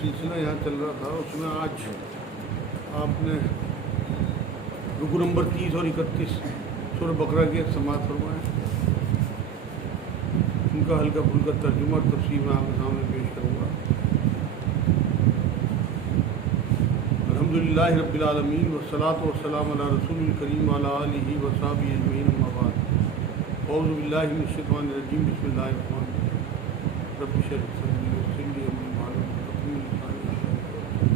سلسلہ یہاں چل رہا تھا، اس میں آج آپ نے رکو نمبر 30 اور 31 سورہ بقرہ کے سماعت فرمائے، ان کا ہلکا پھلکا ترجمہ اور تفسیر میں آپ کے سامنے پیش کروں گا۔ الحمدللہ رب العالمین والصلاۃ والسلام علی رسول الکریم وعلی آلہ وصحبہ اجمعین، اما بعد۔ اعوذ باللہ من الشیطان الرجیم، بسم اللہ الرحمن الرحیم۔ رب اشرح لي صدری ویسر لي امری واحلل عقدۃ من لسانی یفقهوا قولی۔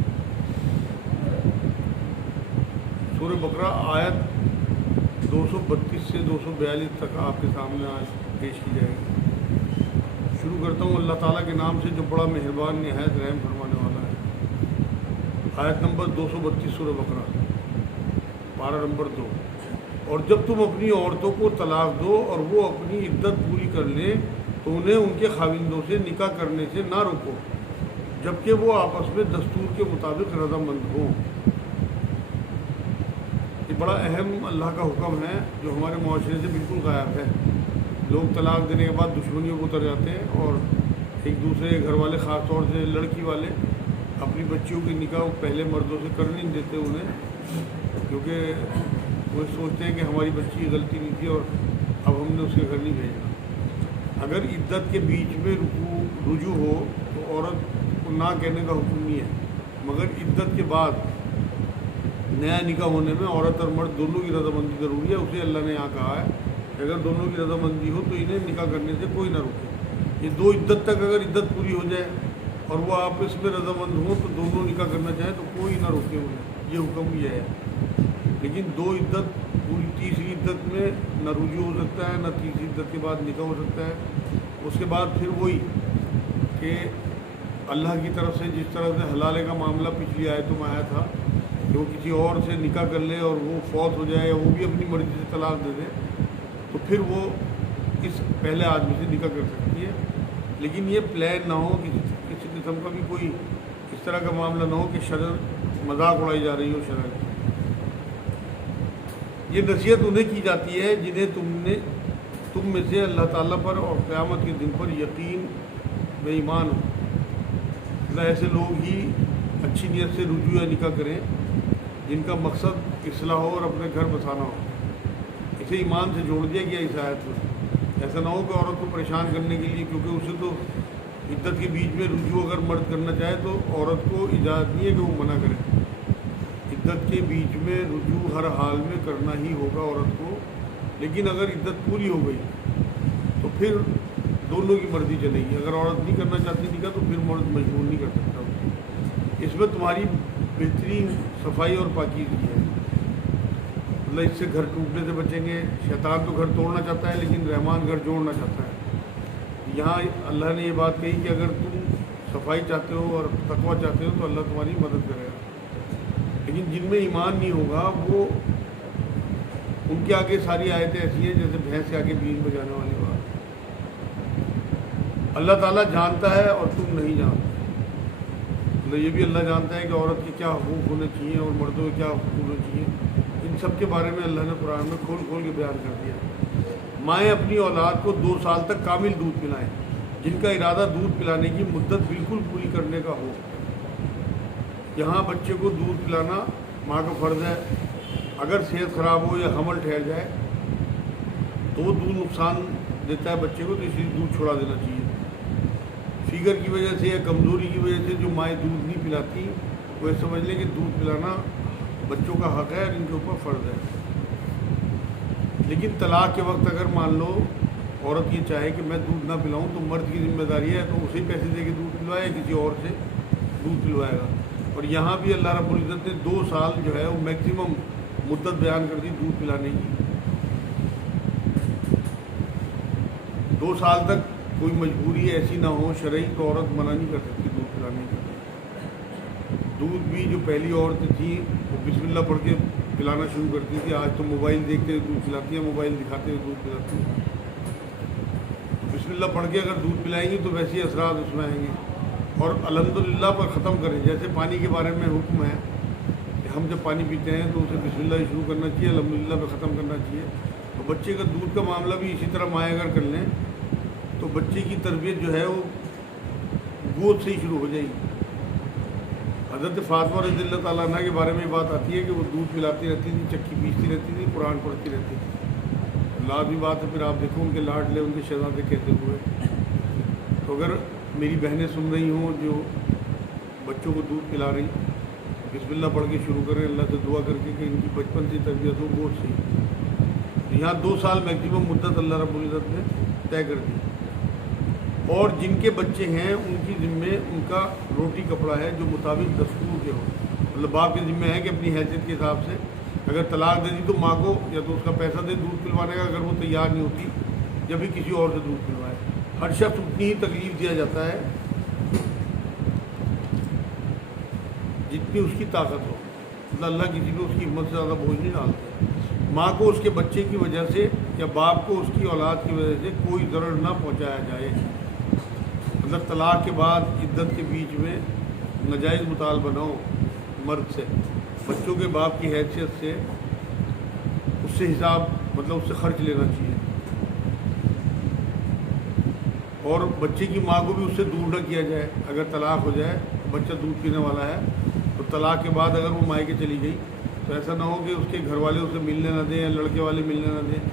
سورہ بقرہ آیت 232 سے 242 تک آپ کے سامنے آج پیش کی جائے گی۔ شروع کرتا ہوں اللہ تعالیٰ کے نام سے جو بڑا مہربان نہایت رحم فرمانے والا ہے۔ آیت نمبر 232 سورہ بقرہ، پارہ نمبر 2۔ اور جب تم اپنی عورتوں کو طلاق دو اور وہ اپنی عدت پوری کر لیں تو انہیں ان کے خاوندوں سے نکاح کرنے سے نہ روکو جبکہ وہ آپس میں دستور کے مطابق رضامند ہوں۔ یہ بڑا اہم اللہ کا حکم ہے جو ہمارے معاشرے سے بالکل غائب ہے۔ لوگ طلاق دینے کے بعد دشمنیوں کو اتر جاتے ہیں اور ایک دوسرے گھر والے، خاص طور سے لڑکی والے، اپنی بچیوں کی نکاح پہلے مردوں سے کرنے نہیں دیتے انہیں، کیونکہ وہ سوچتے ہیں کہ ہماری بچی کی غلطی نہیں تھی اور اب ہم نے اس کے گھر نہیں بھیجنا۔ اگر عدت کے بیچ میں رجوع ہو تو عورت کو نہ کہنے کا حکم نہیں ہے، مگر عدت کے بعد نیا نکاح ہونے میں عورت اور مرد دونوں کی رضامندی ضروری ہے۔ اسے اللہ نے یہاں کہا ہے کہ اگر دونوں کی رضامندی ہو تو انہیں نکاح کرنے سے کوئی نہ روکے۔ یہ دو عدت تک اگر عدت پوری ہو جائے اور وہ آپس میں رضامند ہوں تو دونوں نکاح کرنا چاہیں تو کوئی نہ روکے انہیں، یہ حکم یہ ہے۔ لیکن دو عدت پوری، تیسری عدت میں نہ رجوع ہو سکتا ہے، نہ تیسری عدت کے بعد نکاح ہو سکتا ہے۔ اس کے بعد پھر وہی کہ اللہ کی طرف سے جس طرح سے حلالے کا معاملہ پچھلی آیتوں میں آیا تھا کہ وہ کسی اور سے نکاح کر لے اور وہ فوت ہو جائے یا وہ بھی اپنی مرضی سے طلاق دے دے تو پھر وہ اس پہلے آدمی سے نکاح کر سکتی ہے۔ لیکن یہ پلان نہ ہو، کسی قسم کا بھی کوئی اس طرح کا معاملہ نہ ہو کہ شرع مذاق اڑائی جا رہی ہو شرع کی۔ یہ نصیحت انہیں کی جاتی ہے جنہیں تم میں سے اللہ تعالیٰ پر اور قیامت کے دن پر یقین بے ایمان ہو۔ ایسے لوگ ہی اچھی نیت سے رجوع یا نکاح کریں جن کا مقصد اصلاح ہو اور اپنے گھر بسانا ہو۔ اسے ایمان سے جوڑ دیا گیا اس آیت میں۔ ایسا نہ ہو کہ عورت کو پریشان کرنے کے لیے، کیونکہ اسے تو عدت کے بیچ میں رجوع اگر مرد کرنا چاہے تو عورت کو اجازت نہیں ہے کہ وہ منع کرے۔ عدت کے بیچ میں رجوع ہر حال میں کرنا ہی ہوگا عورت کو، لیکن اگر عدت پوری ہو گئی تو پھر دونوں کی مرضی چلے گی۔ اگر عورت نہیں کرنا چاہتی نکاح تو پھر مرد مجبور نہیں کر سکتا۔ اس میں تمہاری بہترین صفائی اور پاکیزگی ہے، مطلب اس سے گھر ٹوٹنے سے بچیں گے۔ شیطان تو گھر توڑنا چاہتا ہے لیکن رحمان گھر جوڑنا چاہتا ہے۔ یہاں اللہ نے یہ بات کہی کہ اگر تم صفائی چاہتے ہو اور تقویٰ چاہتے ہو تو اللہ تمہاری مدد کرے گا۔ لیکن جن میں ایمان نہیں ہوگا وہ ان کے آگے ساری آیتیں ایسی ہیں جیسے بھینس کے آگے بیج بجانے والی بات۔ اللہ تعالیٰ جانتا ہے اور تم نہیں جانتے، مطلب یہ بھی اللہ جانتا ہے کہ عورت کے کیا حقوق ہونے چاہیے اور مردوں کے کیا حقوق ہونے چاہیے۔ ان سب کے بارے میں اللہ نے قرآن میں کھول کھول کے بیان کر دیا۔ مائیں اپنی اولاد کو 2 سال تک کامل دودھ پلائیں جن کا ارادہ دودھ پلانے کی مدت بالکل پوری کرنے کا ہو۔ یہاں بچے کو دودھ پلانا ماں کا فرض ہے۔ اگر صحت خراب ہو یا حمل ٹھہر جائے تو وہ دودھ نقصان دیتا ہے بچے کو، تو اس لیے دودھ چھوڑا دینا چاہیے۔ فیگر کی وجہ سے یا کمزوری کی وجہ سے جو مائیں دودھ نہیں پلاتی وہ یہ سمجھ لیں کہ دودھ پلانا بچوں کا حق ہے اور ان کے اوپر فرض ہے۔ لیکن طلاق کے وقت اگر مان لو عورت یہ چاہے کہ میں دودھ نہ پلاؤں تو مرد کی ذمہ داری ہے تو اسے پیسے دے کے دودھ پلوائے یا کسی اور سے دودھ پلوائے گا۔ اور یہاں بھی اللہ رب العزت نے 2 سال جو ہے وہ میکسیمم مدت بیان کر دی دودھ پلانے کی۔ 2 سال تک کوئی مجبوری ایسی نہ ہو شرعی تو عورت منع نہیں کر سکتی دودھ پلانے کی۔ دودھ بھی جو پہلی عورتیں تھیں وہ بسم اللہ پڑھ کے پلانا شروع کرتی تھی، آج تو موبائل دیکھتے ہوئے دودھ پلاتی ہیں، موبائل دکھاتے ہوئے دودھ پلاتی ہیں۔ بسم اللہ پڑھ کے اگر دودھ پلائیں گی تو ویسے اثرات اس میں آئیں گے۔ اور الحمدللہ پر ختم کریں، جیسے پانی کے بارے میں حکم ہے کہ ہم جب پانی پیتے ہیں تو اسے بسم اللہ شروع کرنا چاہیے، الحمدللہ پہ ختم کرنا چاہیے۔ تو بچے کا دودھ کا معاملہ بھی اسی طرح مائیں اگر کر لیں تو بچے کی تربیت جو ہے وہ گود سے ہی شروع ہو جائے گی۔ حضرت فاطمہ رضی اللہ تعالیٰ عنہ کے بارے میں بات آتی ہے کہ وہ دودھ پلاتی رہتی تھی، چکی پیستی رہتی تھی، قرآن پڑھتی رہتی تھی۔ لازمی بات ہے، پھر آپ دیکھو ان کے لاڈلے ان کے شہزادے کہتے ہوئے۔ تو اگر میری بہنیں سن رہی ہوں جو بچوں کو دودھ پلا رہی، بسم اللہ پڑھ کے شروع کریں، اللہ سے دعا کر کے کہ ان کی بچپن سے تربیت ہو بہت سی۔ یہاں 2 سال میکسیمم مدت اللہ رب العزت نے طے کر دی، اور جن کے بچے ہیں ان کی ذمے ان کا روٹی کپڑا ہے جو مطابق دستور کے ہو۔ مطلب باپ کے ذمہ ہے کہ اپنی حیثیت کے حساب سے اگر طلاق دے دی تو ماں کو یا تو اس کا پیسہ دے دودھ پلوانے کا، اگر وہ تیار نہیں ہوتی یا بھی کسی اور سے دودھ پلوائے۔ ہر شخص اتنی ہی تکلیف دیا جاتا ہے جتنی اس کی طاقت ہو۔ مطلب اللہ کسی کو اس کی ہمت سے زیادہ بوجھ نہیں ڈالتا۔ ماں کو اس کے بچے کی وجہ سے یا باپ کو اس کی اولاد کی وجہ سے کوئی ضرر نہ پہنچایا جائے۔ مطلب طلاق کے بعد عدت کے بیچ میں ناجائز مطالبہ نہ ہو مرد سے، بچوں کے باپ کی حیثیت سے اس سے حساب، مطلب اس سے خرچ لینا چاہیے، اور بچے کی ماں کو بھی اس سے دور نہ کیا جائے۔ اگر طلاق ہو جائے، بچہ دودھ پینے والا ہے، تو طلاق کے بعد اگر وہ مائکے چلی گئی تو ایسا نہ ہو کہ اس کے گھر والے اسے ملنے نہ دیں یا لڑکے والے ملنے نہ دیں۔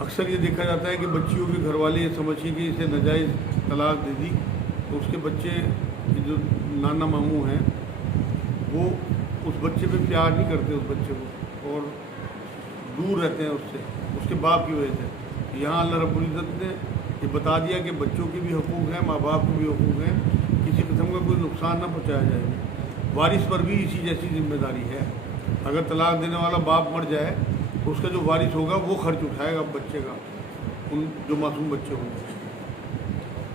اکثر یہ دیکھا جاتا ہے کہ بچیوں کے گھر والے یہ سمجھ کے کہ اسے ناجائز طلاق دے دی تو اس کے بچے جو نانا ماموں ہیں وہ اس بچے پہ پیار نہیں کرتے، اس بچے کو، اور دور رہتے ہیں اس سے، اس کے باپ کی وجہ سے۔ یہاں اللہ رب العزت نے یہ بتا دیا کہ بچوں کے بھی حقوق ہیں، ماں باپ کے بھی حقوق ہیں، کسی قسم کا کوئی نقصان نہ پہنچایا جائے۔ وارث پر بھی اسی جیسی ذمہ داری ہے۔ اگر طلاق دینے والا باپ مر جائے تو اس کا جو وارث ہوگا وہ خرچ اٹھائے گا بچے کا، ان جو معصوم بچے ہوں گے۔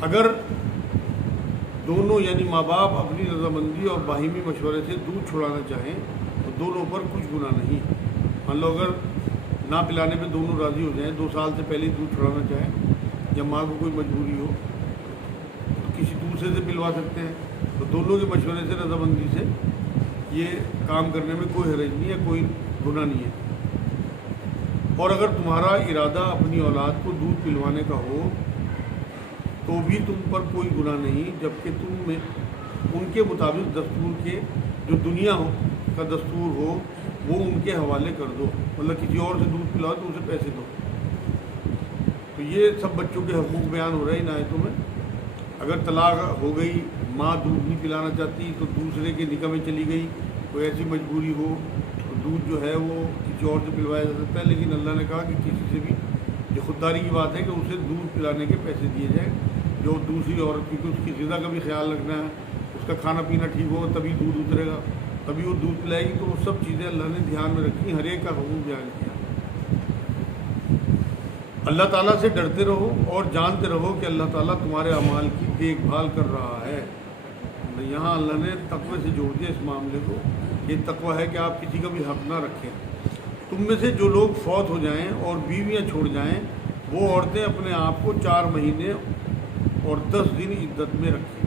اگر دونوں یعنی ماں باپ اپنی رضامندی اور باہمی مشورے سے دودھ چھڑانا چاہیں تو دونوں پر کچھ گناہ نہیں۔ مان لو اگر نہ پلانے پہ دونوں راضی ہو جائیں، 2 سال سے پہلے ہی دودھ چھڑانا چاہیں، یا ماں کو کوئی مجبوری ہو تو کسی دوسرے سے پلوا سکتے ہیں، تو دونوں کے مشورے سے رضامندی سے یہ کام کرنے میں کوئی حرج نہیں ہے، کوئی گناہ نہیں ہے۔ اور اگر تمہارا ارادہ اپنی اولاد کو دودھ پلوانے کا ہو تو بھی تم پر کوئی گناہ نہیں، جبکہ تم میں ان کے مطابق دستور کے جو دنیا کا دستور ہو وہ ان کے حوالے کر دو۔ مطلب کسی اور سے دودھ پلاؤ تو اسے پیسے دو۔ تو یہ سب بچوں کے حقوق بیان ہو رہے ہیں ان آیتوں میں۔ اگر طلاق ہو گئی، ماں دودھ نہیں پلانا چاہتی تو دوسرے کے نکاح میں چلی گئی، کوئی ایسی مجبوری ہو تو دودھ جو ہے وہ کسی اور سے پلوایا جا سکتا ہے، لیکن اللہ نے کہا کہ کسی سے بھی، یہ خودداری کی بات ہے کہ اسے دودھ پلانے کے پیسے دیے جائیں، جو دوسری عورت، کیونکہ اس کی غذا کا بھی خیال رکھنا ہے، اس کا کھانا پینا ٹھیک ہو تبھی دودھ اترے گا، تبھی وہ دودھ پلائے گی۔ تو وہ سب چیزیں اللہ نے دھیان میں رکھی، ہر ایک کا حقوق بیان کیا۔ اللہ تعالیٰ سے ڈرتے رہو اور جانتے رہو کہ اللہ تعالیٰ تمہارے اعمال کی دیکھ بھال کر رہا ہے۔ یہاں اللہ نے تقوی سے جوڑ دیا اس معاملے کو۔ یہ تقوی ہے کہ آپ کسی کا بھی حق نہ رکھیں۔ تم میں سے جو لوگ فوت ہو جائیں اور بیویاں چھوڑ جائیں، وہ عورتیں اپنے آپ کو 4 مہینے اور 10 دن عدت میں رکھیں۔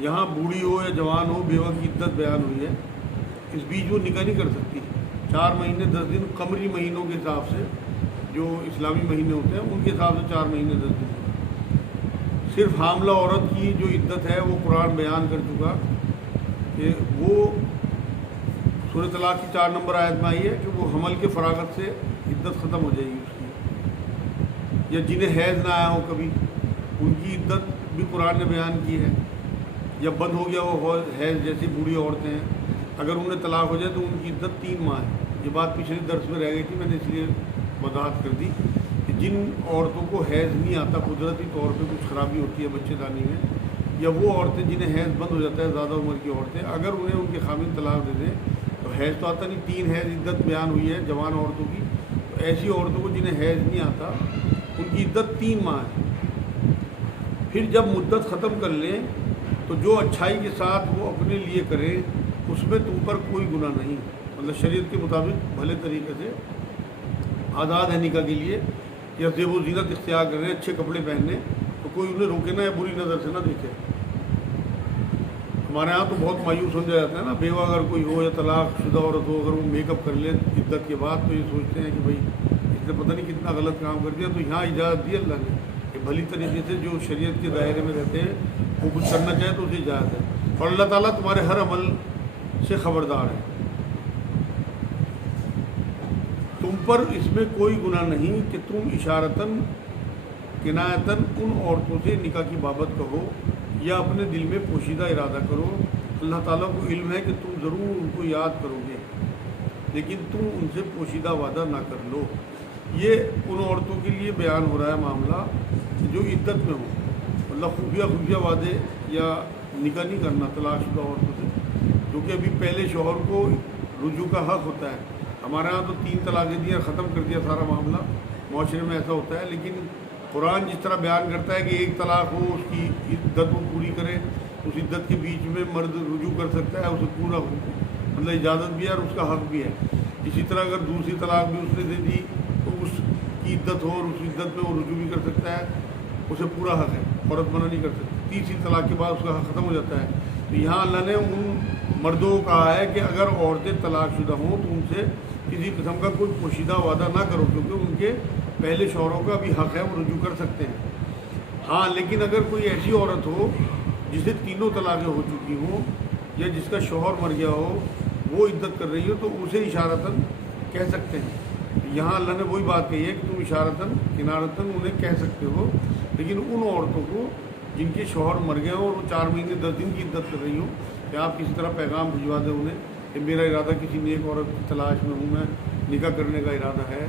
یہاں بوڑھی ہو یا جوان ہو، بیوہ کی عدت بیان ہوئی ہے، اس بیچ وہ نکاح نہیں کر سکتی۔ 4 مہینے 10 دن قمری مہینوں کے حساب سے، جو اسلامی مہینے ہوتے ہیں ان کے حساب سے 4 مہینے 10 دن۔ صرف حاملہ عورت کی جو عدت ہے وہ قرآن بیان کر چکا کہ وہ سورہ طلاق کی 4 نمبر آیت میں آئی ہے کہ وہ حمل کے فراغت سے عدت ختم ہو جائے گی اس کی، یا جنہیں حیض نہ آیا ہو کبھی ان کی عدت بھی قرآن نے بیان کی ہے، یا بند ہو گیا وہ حیض جیسی بوڑھی عورتیں ہیں، اگر انہیں طلاق ہو جائے تو ان کی عدت 3 ماہ ہے۔ یہ بات پچھلے درس میں رہ گئی تھی، میں نے اس لیے وضاحت کر دی کہ جن عورتوں کو حیض نہیں آتا، قدرتی طور پہ کچھ خرابی ہوتی ہے بچے دانی میں، یا وہ عورتیں جنہیں حیض بند ہو جاتا ہے، زیادہ عمر کی عورتیں، اگر انہیں ان کے خاوند طلاق دے دیں تو حیض تو آتا نہیں، 3 حیض عدت بیان ہوئی ہے جوان عورتوں کی، تو ایسی عورتوں کو جنہیں حیض نہیں آتا ان کی عدت 3 ماہ ہے۔ پھر جب مدت ختم کر لیں تو جو اچھائی کے ساتھ وہ اپنے لیے کریں اس میں تم پر کوئی گناہ نہیں۔ مطلب شریعت کے مطابق بھلے طریقے سے آزاد ہے نکاح کے لیے، یا زیب و زینت اختیار کریں، اچھے کپڑے پہننے، تو کوئی انہیں روکے نہ یا بری نظر سے نہ دیکھے۔ ہمارے ہاں تو بہت مایوس ہو جاتا ہے نا، بیوہ اگر کوئی ہو یا طلاق شدہ عورت ہو، اگر وہ میک اپ کر لے عدت کے بعد تو یہ سوچتے ہیں کہ بھائی اس نے پتہ نہیں کتنا غلط کام کر دیا۔ تو یہاں اجازت دی اللہ نے کہ بھلی طریقے سے جو شریعت کے دائرے میں رہتے ہیں وہ کچھ کرنا چاہے تو اسے اجازت ہے۔ اور اللہ تعالیٰ تمہارے ہر عمل سے خبردار ہے. تم پر اس میں کوئی گناہ نہیں کہ تم اشارتاً کنایتاً ان عورتوں سے نکاح کی بابت کہو یا اپنے دل میں پوشیدہ ارادہ کرو. اللہ تعالیٰ کو علم ہے کہ تم ضرور ان کو یاد کرو گے، لیکن تم ان سے پوشیدہ وعدہ نہ کر لو. یہ ان عورتوں کے لیے بیان ہو رہا ہے معاملہ جو عدت میں ہوں. مطلب خفیہ وعدے یا نکاح نہیں کرنا طلاق شدہ عورتوں سے، کیونکہ ابھی پہلے شوہر کو رجوع کا حق ہوتا ہے. ہمارے ہاں تو 3 طلاقیں دیا، ختم کر دیا سارا معاملہ. معاشرے میں ایسا ہوتا ہے، لیکن قرآن جس طرح بیان کرتا ہے کہ 1 طلاق ہو، اس کی عدت وہ پوری کرے، اس عدت کے بیچ میں مرد رجوع کر سکتا ہے، اسے پورا مطلب اجازت بھی ہے اور اس کا حق بھی ہے. اسی طرح اگر دوسری طلاق بھی اس نے دے دی تو اس کی عدت ہو اور اس عدت میں وہ رجوع بھی کر سکتا ہے، اسے پورا حق ہے، عورت منع نہیں کر سکتی. تیسری طلاق کے بعد اس کا حق ختم ہو جاتا ہے. تو یہاں اللہ نے ان مردوں کو کہا ہے کہ اگر عورتیں طلاق شدہ ہوں تو ان سے کسی قسم کا کوئی پوشیدہ وعدہ نہ کرو، کیونکہ ان کے پہلے شوہروں کا بھی حق ہے، وہ رجوع کر سکتے ہیں. ہاں لیکن اگر کوئی ایسی عورت ہو جسے 3 طلاقیں ہو چکی ہوں یا جس کا شوہر مر گیا ہو، وہ عدت کر رہی ہو، تو اسے اشارتاً کہہ سکتے ہیں. یہاں اللہ نے وہی بات کہی ہے کہ تم اشارتاً کنارتاً انہیں کہہ سکتے ہو، لیکن ان عورتوں کو جن کے شوہر مر گئے ہوں اور وہ 4 مہینے 10 دن کی عدت کر رہی ہوں، کہ آپ کسی طرح پیغام بھجوا دیں انہیں کہ میرا ارادہ کسی نیک عورت کی تلاش میں ہوں، میں نکاح کرنے کا ارادہ ہے،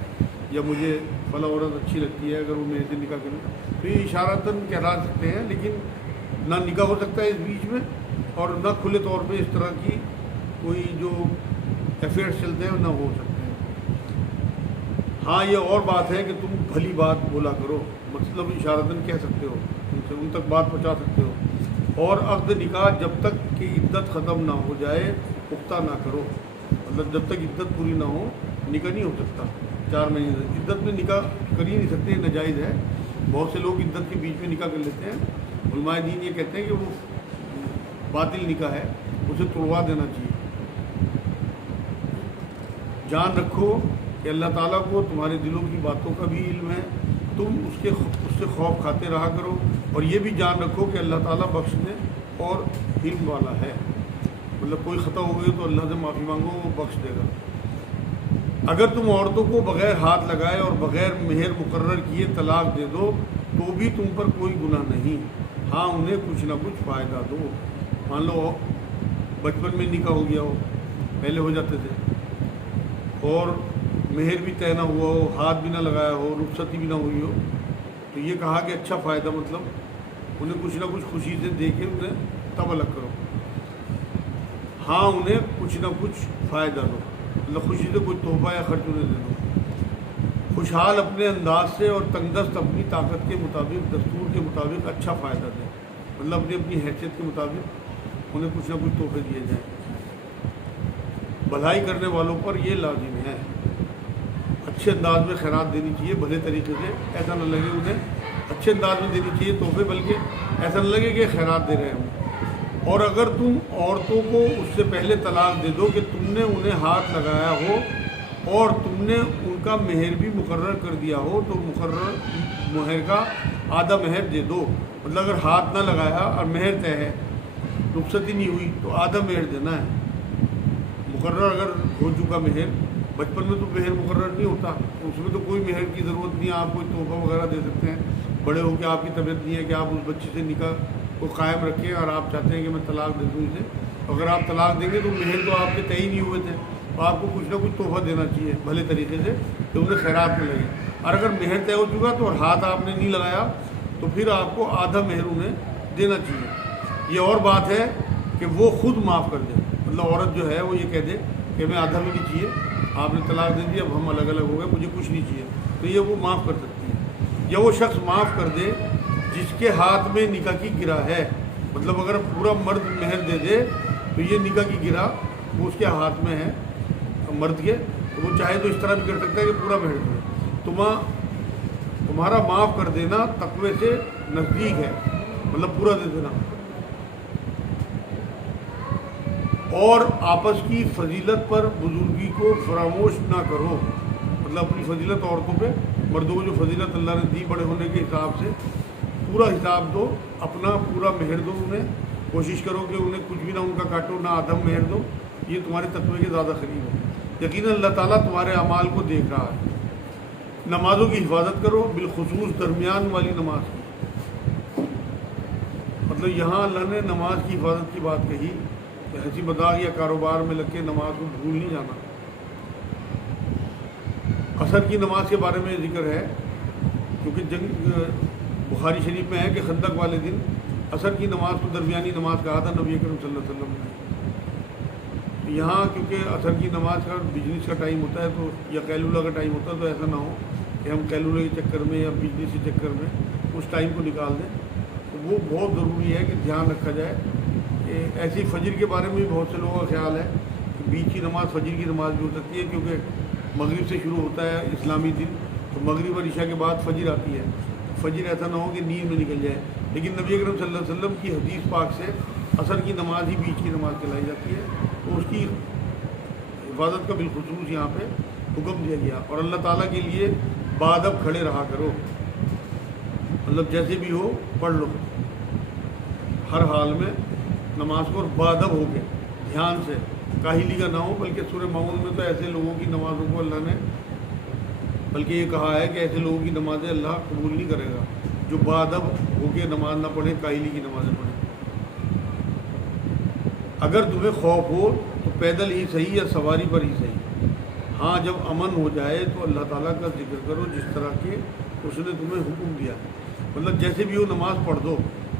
یا مجھے فلاں عورت اچھی لگتی ہے، اگر وہ میرے سے نکاح کریں، تو یہ اشارتاً کہلا سکتے ہیں. لیکن نہ نکاح ہو سکتا ہے اس بیچ میں، اور نہ کھلے طور پہ اس طرح کی کوئی جو افیئرس چلتے ہیں نہ ہو سکتے ہیں. ہاں یہ اور بات ہے کہ تم بھلی بات بولا کرو، مطلب اشارتاً کہہ سکتے ہو، ان تک بات پہنچا سکتے ہو. اور عقد نکاح جب تک کہ عدت ختم نہ ہو جائے پختہ نہ کرو. مطلب جب تک عدت پوری نہ ہو نکاح نہیں ہو سکتا. 4 مہینے سے عدت میں نکاح کر ہی نہیں سکتے، ناجائز ہے. بہت سے لوگ عدت کے بیچ میں نکاح کر لیتے ہیں. علماء دین یہ کہتے ہیں کہ وہ باطل نکاح ہے، اسے توڑوا دینا چاہیے. جان رکھو کہ اللہ تعالیٰ کو تمہارے دلوں کی باتوں کا بھی علم ہے، تم اس سے خوف کھاتے رہا کرو. اور یہ بھی جان رکھو کہ اللہ تعالیٰ بخشنے اور علم والا ہے. مطلب کوئی خطا ہو گئی تو اللہ سے معافی مانگو، وہ بخش دے گا. اگر تم عورتوں کو بغیر ہاتھ لگائے اور بغیر مہر مقرر کیے طلاق دے دو تو بھی تم پر کوئی گناہ نہیں. ہاں انہیں کچھ نہ کچھ فائدہ دو. مان لو بچپن میں نکاح ہو گیا ہو، پہلے ہو جاتے تھے، اور مہر بھی طے نہ ہوا ہو، ہاتھ بھی نہ لگایا ہو، رخصتی بھی نہ ہوئی ہو، تو یہ کہا کہ اچھا فائدہ مطلب انہیں کچھ نہ کچھ خوشی سے دے کے انہیں تب الگ کرو. ہاں انہیں کچھ نہ کچھ فائدہ دو، مطلب خوشی سے کوئی تحفہ یا خرچ انہیں دے دو. خوشحال اپنے انداز سے اور تنگدست اپنی طاقت کے مطابق دستور کے مطابق اچھا فائدہ دیں. مطلب اپنی حیثیت کے مطابق انہیں کچھ نہ کچھ تحفے دیے جائیں. بھلائی کرنے والوں پر یہ لازم ہے. اچھے انداز میں خیرات دینی چاہیے، بھلے طریقے سے. ایسا نہ لگے انہیں اچھے انداز میں دینی چاہیے تحفے، بلکہ ایسا نہ لگے کہ خیرات دے رہے ہوں. اور اگر تم عورتوں کو اس سے پہلے طلاق دے دو کہ تم نے انہیں ہاتھ لگایا ہو اور تم نے ان کا مہر بھی مقرر کر دیا ہو، تو مقرر مہر کا آدھا مہر دے دو. مطلب اگر ہاتھ نہ لگایا اور مہر طے ہے، رخصتی نہیں ہوئی، تو آدھا مہر دینا ہے. مقرر اگر ہو چکا مہر، بچپن میں تو مہر مقرر نہیں ہوتا، اس میں تو کوئی مہر کی ضرورت نہیں ہے. آپ کوئی تحفہ وغیرہ دے سکتے ہیں. بڑے ہو کے آپ کی طبیعت نہیں ہے کہ آپ اس بچے سے نکاح کو قائم رکھیں اور آپ چاہتے ہیں کہ میں طلاق دے دوں اسے. اگر آپ طلاق دیں گے تو مہر تو آپ کے طے ہی نہیں ہوئے تھے، تو آپ کو کچھ نہ کچھ تحفہ دینا چاہیے بھلے طریقے سے کہ انہیں خیرات میں لگے. اور اگر مہر طے ہو چکا تو اور ہاتھ آپ نے نہیں لگایا تو پھر آپ کو آدھا مہر انہیں دینا چاہیے. یہ اور بات ہے کہ وہ خود معاف کر دے. مطلب عورت جو ہے وہ یہ کہہ دے کہ میں آدھا بھی نہیں چاہیے، آپ نے طلاق دے دی، اب ہم الگ الگ ہو گئے، مجھے کچھ نہیں چاہیے، تو یہ وہ معاف کر سکتی ہے. یا وہ شخص معاف کر دے جس کے ہاتھ میں نکاح کی گرہ ہے. مطلب اگر پورا مرد مہر دے دے تو یہ نکاح کی گرہ وہ اس کے ہاتھ میں ہے مرد کے، تو وہ چاہے تو اس طرح بھی کر سکتا ہے کہ پورا مہر دے. تمہارا معاف کر دینا تقوی سے نزدیک ہے، مطلب پورا دے دینا. اور آپس کی فضیلت پر بزرگی کو فراموش نہ کرو. مطلب اپنی فضیلت عورتوں پہ، مردوں کو جو فضیلت اللہ نے دی بڑے ہونے کے حساب سے پورا حساب دو، اپنا پورا مہر دو انہیں، کوشش کرو کہ انہیں کچھ بھی نہ ان کا کاٹو، نہ آدم مہر دو، یہ تمہارے تقوی کے زیادہ قریب ہے۔ یقیناً اللہ تعالیٰ تمہارے اعمال کو دیکھ رہا ہے۔ نمازوں کی حفاظت کرو، بالخصوص درمیان والی نماز کی۔ مطلب یہاں اللہ نے نماز کی حفاظت کی بات کہی کہ ہنسی مذاق یا کاروبار میں لگ کے نماز کو بھول نہیں جانا۔ عصر کی نماز کے بارے میں ذکر ہے، کیونکہ بخاری شریف میں ہے کہ خندق والے دن عصر کی نماز کو درمیانی نماز کہا تھا نبی اکرم صلی اللہ علیہ وسلم نے۔ یہاں کیونکہ عصر کی نماز کا بجنس کا ٹائم ہوتا ہے تو یا قیلولہ کا ٹائم ہوتا ہے، تو ایسا نہ ہو کہ ہم قیلولہ کے چکر میں یا بجنس کے چکر میں اس ٹائم کو نکال دیں۔ تو وہ بہت ضروری ہے کہ دھیان رکھا جائے کہ ایسی فجر کے بارے میں بھی بہت سے لوگوں کا خیال ہے کہ بیچ کی نماز فجر کی نماز بھی ہو سکتی ہے، کیونکہ مغرب سے شروع ہوتا ہے اسلامی دن، تو مغرب اور عشاء کے بعد فجر آتی ہے۔ فجر ایسا نہ ہو کہ نیند میں نکل جائے، لیکن نبی اکرم صلی اللہ علیہ وسلم کی حدیث پاک سے عصر کی نماز ہی بیچ کی نماز کہلائی جاتی ہے، تو اس کی حفاظت کا بالخصوص یہاں پہ حکم دیا گیا۔ اور اللہ تعالیٰ کے لیے بادب کھڑے رہا کرو، مطلب جیسے بھی ہو پڑھ لو ہر حال میں نماز کو، اور بادب ہو کے دھیان سے، کاہلی کا نہ ہو۔ بلکہ سورہ معون میں تو ایسے لوگوں کی نمازوں کو اللہ نے بلکہ یہ کہا ہے کہ ایسے لوگوں کی نمازیں اللہ قبول نہیں کرے گا جو بادب ہو کے نماز نہ پڑھیں، کاہلی کی نمازیں پڑھیں۔ اگر تمہیں خوف ہو تو پیدل ہی صحیح یا سواری پر ہی صحیح، ہاں جب امن ہو جائے تو اللہ تعالیٰ کا ذکر کرو جس طرح کے اس نے تمہیں حکم دیا۔ مطلب جیسے بھی ہو نماز پڑھ دو۔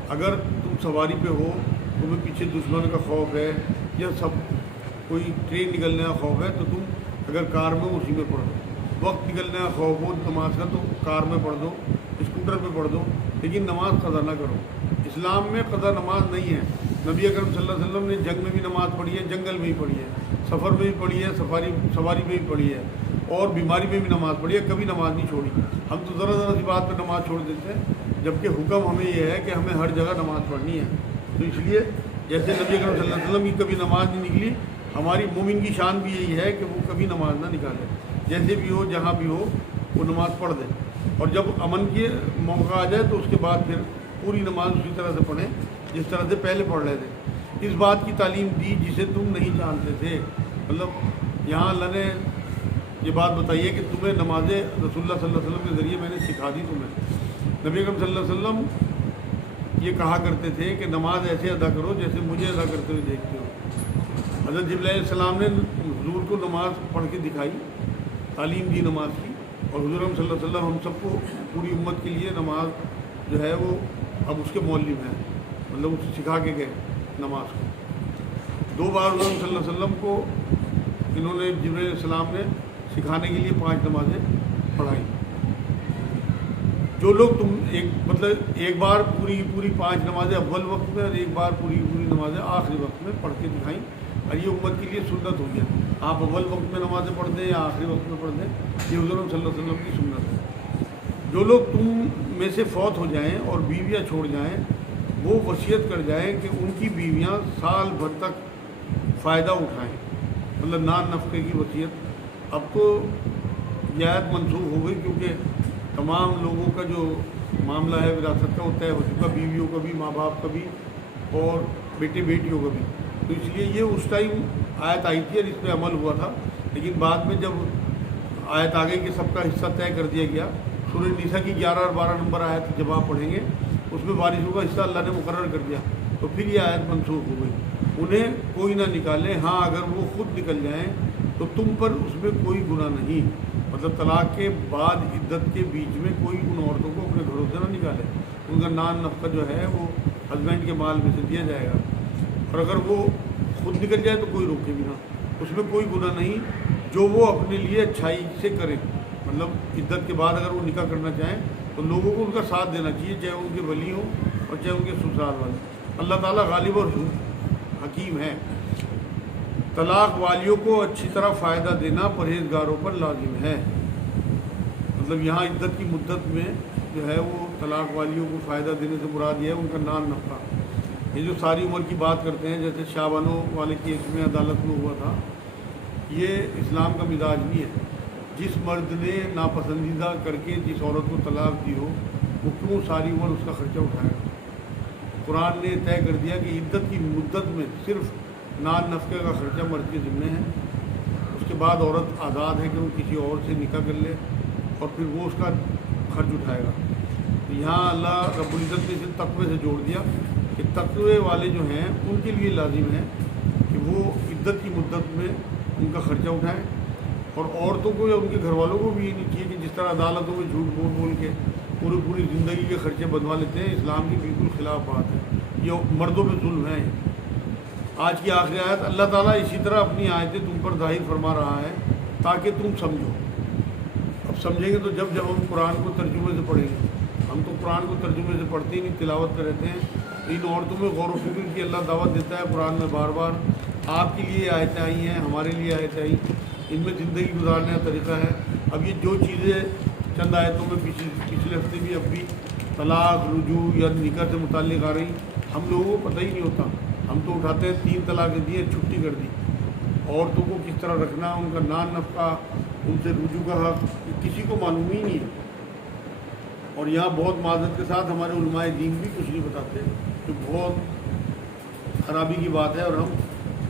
اگر تم سواری پہ ہو، تمہیں پیچھے دشمن کا خوف ہے یا کوئی ٹرین نکلنے کا خوف ہے، تو تم اگر کار میں اسی میں پڑھ دو۔ وقت نکلنے کا خوف ہو نماز کا تو کار میں پڑھ دو، اسکوٹر پہ پڑھ دو، لیکن نماز قضا نہ کرو۔ اسلام میں قضا نماز نہیں ہے۔ نبی اکرم صلی اللہ علیہ وسلم نے جنگ میں بھی نماز پڑھی ہے، جنگل میں بھی پڑھی ہے، سفر میں بھی پڑھی ہے، سواری میں بھی پڑھی ہے، اور بیماری میں بھی نماز پڑھی ہے، کبھی نماز نہیں چھوڑی۔ ہم تو ذرا ذرا سی بات پہ نماز چھوڑ دیتے ہیں، جبکہ حکم ہمیں یہ ہے کہ ہمیں ہر جگہ نماز پڑھنی ہے۔ تو اس لیے جیسے نبی اکرم صلی اللہ علیہ وسلم کی کبھی نماز نہیں نکلی، ہماری مومن کی شان بھی یہی ہے کہ وہ کبھی نماز نہ نکالے، جیسے بھی ہو جہاں بھی ہو وہ نماز پڑھ دیں، اور جب امن کے موقع آ جائے تو اس کے بعد پھر پوری نماز اسی طرح سے پڑھیں جس طرح سے پہلے پڑھ رہے تھے۔ اس بات کی تعلیم دی جسے تم نہیں جانتے تھے۔ مطلب یہاں اللہ نے یہ بات بتائی ہے کہ تمہیں نمازیں رسول اللہ صلی اللہ علیہ وسلم کے ذریعے میں نے سکھا دی تمہیں۔ نبی اکرم صلی اللہ علیہ وسلم یہ کہا کرتے تھے کہ نماز ایسے ادا کرو جیسے مجھے ادا کرتے ہوئے دیکھتے ہو۔ حضرت جبرائیل علیہ السلام نے حضور کو نماز پڑھ کے دکھائی، تعلیم دی نماز کی، اور حضور صلی اللہ علیہ وسلم ہم سب کو پوری امت کے لیے نماز جو ہے وہ اب اس کے معلم ہیں، مطلب اسے سکھا کے گئے نماز کو۔ 2 بار حضور صلی اللہ علیہ وسلم کو انہوں نے جبرائیل علیہ السلام نے سکھانے کے لیے 5 نمازیں پڑھائی۔ جو لوگ ایک بار پوری 5 نمازیں اول وقت میں اور ایک بار پوری نمازیں آخری وقت میں پڑھ کے دکھائیں، اور یہ امت کے لیے سنت ہو گیا۔ آپ اول وقت میں نمازیں پڑھ دیں یا آخری وقت میں پڑھ دیں، یہ حضور صلی اللہ علیہ وسلم کی سنت ہے۔ جو لوگ تم میں سے فوت ہو جائیں اور بیویاں چھوڑ جائیں، وہ وصیت کر جائیں کہ ان کی بیویاں سال بھر تک فائدہ اٹھائیں، مطلب نان نفقے کی وصیت۔ اب تو یہ آیت منسوخ ہو گئی، کیونکہ تمام لوگوں کا جو معاملہ ہے وراثت کا وہ طے ہو چکا، بیویوں کا بھی، ماں باپ کا بھی، اور بیٹے بیٹیوں کا بھی۔ تو اس لیے یہ اس ٹائم آیت آئی تھی اور اس پہ عمل ہوا تھا، لیکن بعد میں جب آیت آ گئی کہ سب کا حصہ طے کر دیا گیا، سورہ نساء کی 11 اور 12 نمبر آیت جب آپ پڑھیں گے اس میں وارثوں کا حصہ اللہ نے مقرر کر دیا، تو پھر یہ آیت منسوخ ہو گئی۔ انہیں کوئی نہ نکالے، ہاں اگر وہ خود نکل جائیں تو تم پر اس میں کوئی گناہ نہیں۔ مطلب طلاق کے بعد عدت کے بیچ میں کوئی ان عورتوں کو اپنے گھروں سے نہ نکالے، ان کا نان نفقہ جو ہے وہ ہسبینڈ کے مال میں سے دیا جائے گا، اور اگر وہ خود نکل جائے تو کوئی روکے بھی نہ، اس میں کوئی گناہ نہیں، جو وہ اپنے لیے اچھائی سے کرے۔ مطلب عدت کے بعد اگر وہ نکاح کرنا چاہیں تو لوگوں کو ان کا ساتھ دینا چاہیے، چاہے ان کے ولی ہوں اور چاہے ان کے سسرال والے۔ اللہ تعالیٰ غالب اور حکیم ہے۔ طلاق والیوں کو اچھی طرح فائدہ دینا پرہیزگاروں پر لازم ہے۔ مطلب یہاں عدت کی مدت میں جو ہے وہ طلاق والیوں کو فائدہ دینے سے مراد یہ ہے ان کا نان نفقہ۔ یہ جو ساری عمر کی بات کرتے ہیں، جیسے شاہ بانو والے کیس میں عدالت میں ہوا تھا، یہ اسلام کا مزاج بھی ہے۔ جس مرد نے ناپسندیدہ کر کے جس عورت کو طلاق دی ہو، وہ کیوں ساری عمر اس کا خرچہ اٹھائے گا؟ قرآن نے طے کر دیا کہ عدت کی مدت میں صرف نان نفقے کا خرچہ مرد کے ذمے ہے. اس کے بعد عورت آزاد ہے کہ وہ کسی اور سے نکاح کر لے اور پھر وہ اس کا خرچ اٹھائے گا. تو یہاں اللہ رب العزت نے اسے تقوی سے جوڑ دیا کہ تقوی والے جو ہیں ان کے لیے لازم ہے کہ وہ عدت کی مدت میں ان کا خرچہ اٹھائیں. اور عورتوں کو یا ان کے گھر والوں کو بھی یہ نہیں چاہیے کہ جس طرح عدالتوں میں جھوٹ بول بول کے پوری زندگی کے خرچے بنوا لیتے ہیں. اسلام کی بالکل خلاف بات ہے. یہ مردوں پہ ظلم ہے. آج کی آخری آیت اللہ تعالیٰ اسی طرح اپنی آیتیں تم پر ظاہر فرما رہا ہے تاکہ تم سمجھو. اب سمجھیں گے تو جب ہم قرآن کو ترجمے سے پڑھیں گے. ہم تو قرآن کو ترجمے سے پڑھتے ہی نہیں، تلاوت پہ رہتے ہیں. ان عورتوں میں غور و فکر کی اللہ دعوت دیتا ہے قرآن میں بار بار. آپ کے لیے آیتیں آئی ہیں، ہمارے لیے آیتیں آئی، ان میں زندگی گزارنے کا طریقہ ہے. اب یہ جو چیزیں چند آیتوں میں پچھلے ہفتے بھی اب بھی طلاق، رجوع یا نکاح سے متعلق آ رہی، ہم لوگوں کو پتہ ہی نہیں ہوتا. ہم تو اٹھاتے ہیں 3 طلاقیں دی، چھٹی کر دی. عورتوں کو کس طرح رکھنا، ان کا نان نفقہ، ان سے رجوع کا حق، کسی کو معلوم ہی نہیں ہے. اور یہاں بہت معذرت کے ساتھ ہمارے علماء دین بھی کچھ نہیں بتاتے، جو بہت خرابی کی بات ہے. اور ہم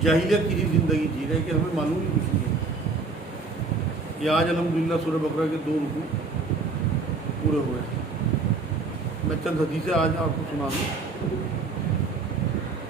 جاہلیت کی زندگی جی رہے ہیں کہ ہمیں معلوم ہی کچھ نہیں ہے. یہ آج الحمدللہ سورہ بقرہ کے 2 رکوع پورے ہوئے. میں چند حدیثیں آج آپ کو سنا دوں.